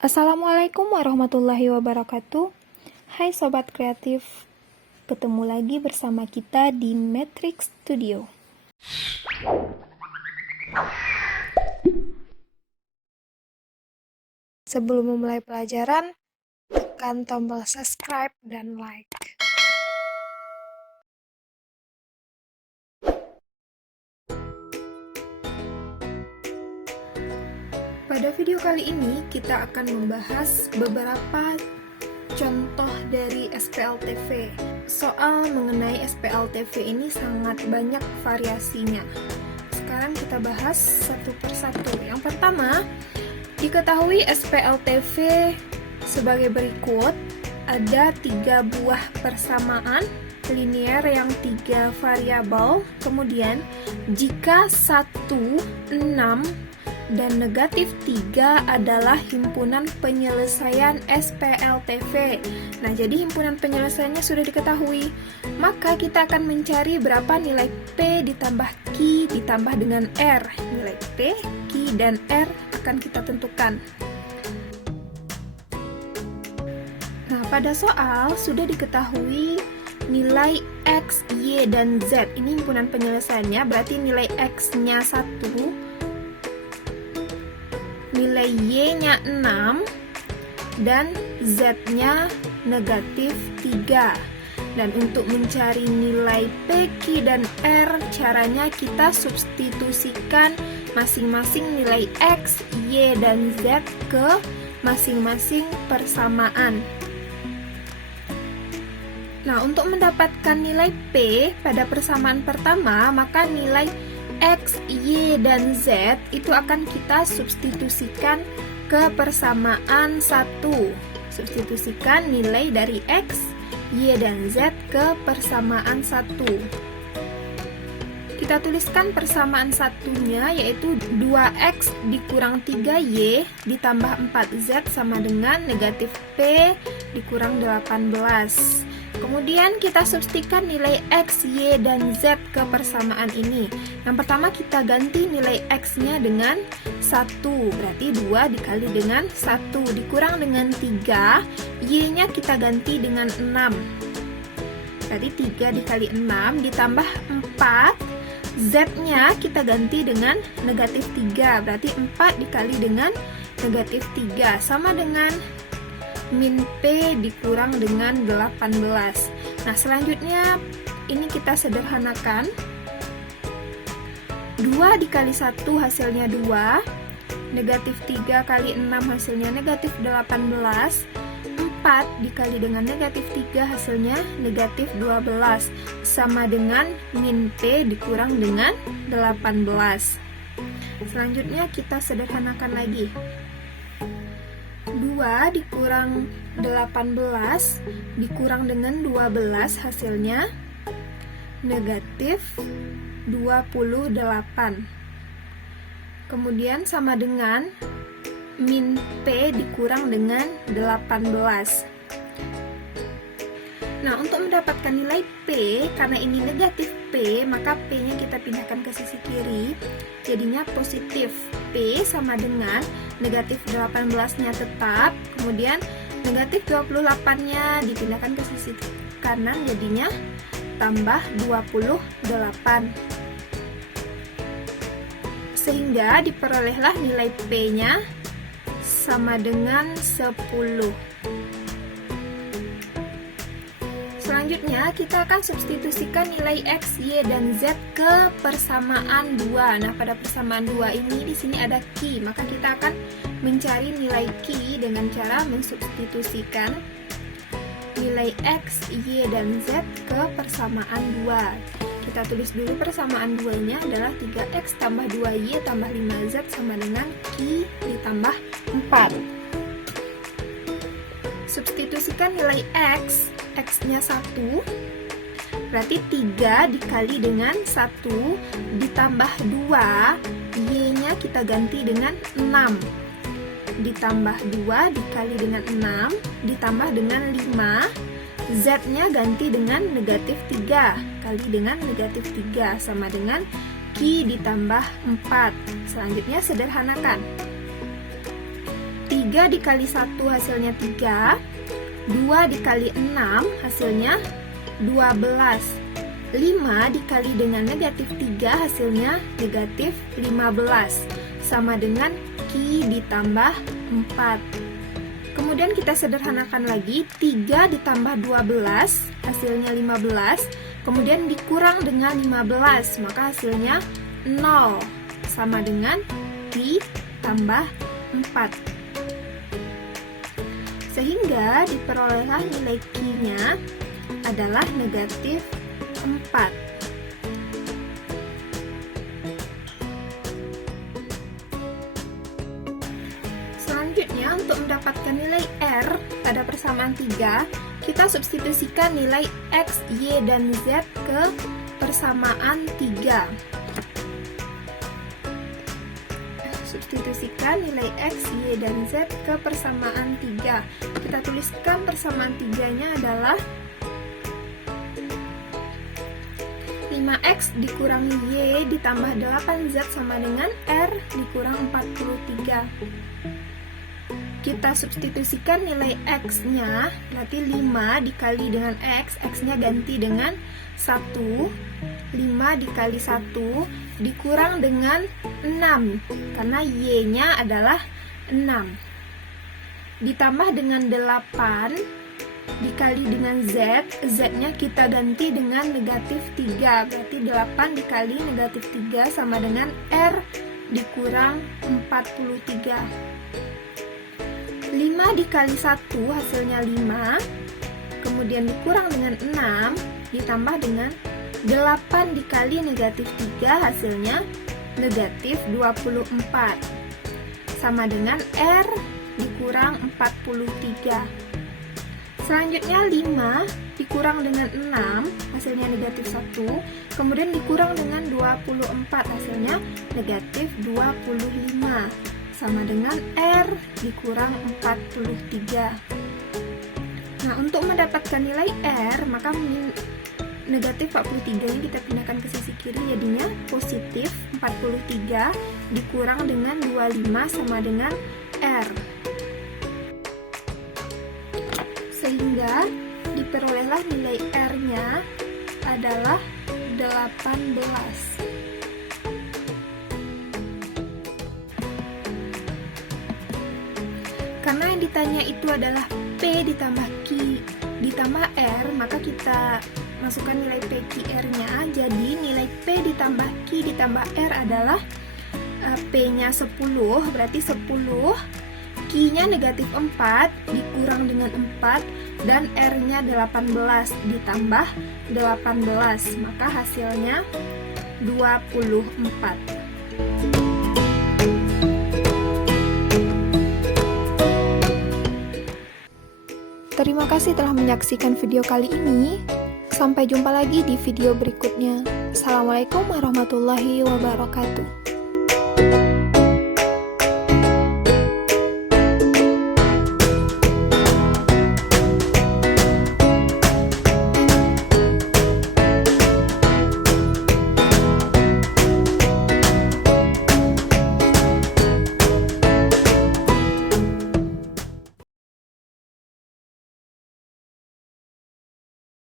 Assalamualaikum warahmatullahi wabarakatuh. Hai Sobat Kreatif, ketemu lagi bersama kita di Matrix Studio. Sebelum memulai pelajaran, tekan tombol subscribe dan like. Pada video kali ini, kita akan membahas beberapa contoh dari SPLTV. Soal mengenai SPLTV ini sangat banyak variasinya. Sekarang kita bahas satu persatu. Yang pertama, diketahui SPLTV sebagai berikut. Ada 3 buah persamaan linear yang 3 variabel. Kemudian, jika 1, 6, dan negatif 3 adalah himpunan penyelesaian SPLTV. Nah, jadi himpunan penyelesaiannya sudah diketahui. Maka kita akan mencari berapa nilai P ditambah Q ditambah dengan R. Nilai P, Q, dan R akan kita tentukan. Nah, pada soal sudah diketahui nilai X, Y, dan Z. Ini himpunan penyelesaiannya, berarti nilai X-nya 1, nilai Y-nya 6, dan Z-nya negatif 3. Dan untuk mencari nilai P, Q, dan R, caranya kita substitusikan masing-masing nilai X, Y, dan Z ke masing-masing persamaan. Nah, untuk mendapatkan nilai P pada persamaan pertama, maka nilai X, Y, dan Z itu akan kita substitusikan ke persamaan 1. Substitusikan nilai dari X, Y, dan Z ke persamaan 1. Kita tuliskan persamaan satunya, yaitu 2X dikurang 3Y ditambah 4Z sama dengan negatif P dikurang 18. Kemudian kita substitusikan nilai X, Y, dan Z ke persamaan ini. Yang pertama kita ganti nilai X-nya dengan 1, berarti 2 dikali dengan 1 dikurang dengan 3, Y-nya kita ganti dengan 6. Berarti 3 dikali 6 ditambah 4, Z-nya kita ganti dengan negatif 3, berarti 4 dikali dengan negatif 3 sama dengan min P dikurang dengan 18. Nah, selanjutnya ini kita sederhanakan. 2 dikali 1 hasilnya 2, negatif 3 kali 6 hasilnya negatif 18, 4 dikali dengan negatif 3 hasilnya negatif 12, sama dengan min P dikurang dengan 18. Selanjutnya kita sederhanakan lagi. 2 dikurang 18 dikurang dengan 12 hasilnya negatif 28. Kemudian sama dengan min P dikurang dengan 18. Nah, untuk mendapatkan nilai P, karena ini negatif P, maka P-nya kita pindahkan ke sisi kiri, jadinya positif. P sama dengan negatif 18-nya tetap, kemudian negatif 28-nya dipindahkan ke sisi kanan, jadinya tambah 28. Sehingga diperolehlah nilai P-nya sama dengan 10. Selanjutnya kita akan substitusikan nilai X, Y, dan Z ke persamaan 2. Nah, pada persamaan 2 ini di sini ada Q, maka kita akan mencari nilai Q dengan cara mensubstitusikan nilai X, Y, dan Z ke persamaan 2. Kita tulis dulu persamaan 2-nya adalah 3X tambah 2Y tambah 5Z sama dengan Q ditambah 4. Substitusikan nilai X-nya 1, berarti 3 dikali dengan 1 ditambah 2, Y-nya kita ganti dengan 6, ditambah 2 dikali dengan 6, ditambah dengan 5, Z-nya ganti dengan negatif 3, kali dengan negatif 3, sama dengan Q ditambah 4. Selanjutnya sederhanakan. 3 3 dikali 1 hasilnya 3, 2 dikali 6 hasilnya 12, 5 dikali dengan negatif 3 hasilnya negatif 15, sama dengan Q ditambah 4. Kemudian kita sederhanakan lagi, 3 ditambah 12 hasilnya 15, kemudian dikurang dengan 15, maka hasilnya 0, sama dengan Q tambah 4. Sehingga diperolehlah nilai Q-nya adalah negatif 4. Selanjutnya, untuk mendapatkan nilai R pada persamaan 3, kita substitusikan nilai X, Y, dan Z ke persamaan 3. Substitusikan nilai X, Y, dan Z ke persamaan 3. Kita tuliskan persamaan 3-nya adalah 5X dikurangi Y ditambah 8Z sama dengan R dikurang 43. Kita substitusikan nilai X-nya, berarti 5 dikali dengan X, X-nya ganti dengan 1, 5 dikali 1 dikurang dengan 6, karena Y-nya adalah 6. Ditambah dengan 8 dikali dengan Z, Z-nya kita ganti dengan negatif 3, berarti 8 dikali negatif 3 sama dengan R dikurang 43. 5 dikali 1 hasilnya 5, kemudian dikurang dengan 6, ditambah dengan 8 dikali negatif 3 hasilnya negatif 24, sama dengan R dikurang 43. Selanjutnya 5 dikurang dengan 6 hasilnya negatif 1, kemudian dikurang dengan 24 hasilnya negatif 25, sama dengan R dikurang 43. Nah, untuk mendapatkan nilai R, maka negatif 43 yang kita pindahkan ke sisi kiri, jadinya positif 43 dikurang dengan 25 sama dengan R. Sehingga diperolehlah nilai R-nya adalah 18. Karena yang ditanya itu adalah P ditambah Q ditambah R, maka kita masukkan nilai PQR-nya. Jadi nilai P ditambah Q ditambah R adalah P-nya 10, berarti 10, Q-nya negatif 4 dikurang dengan 4, dan R-nya 18 ditambah 18, maka hasilnya 24. Terima kasih telah menyaksikan video kali ini. Sampai jumpa lagi di video berikutnya. Assalamualaikum warahmatullahi wabarakatuh.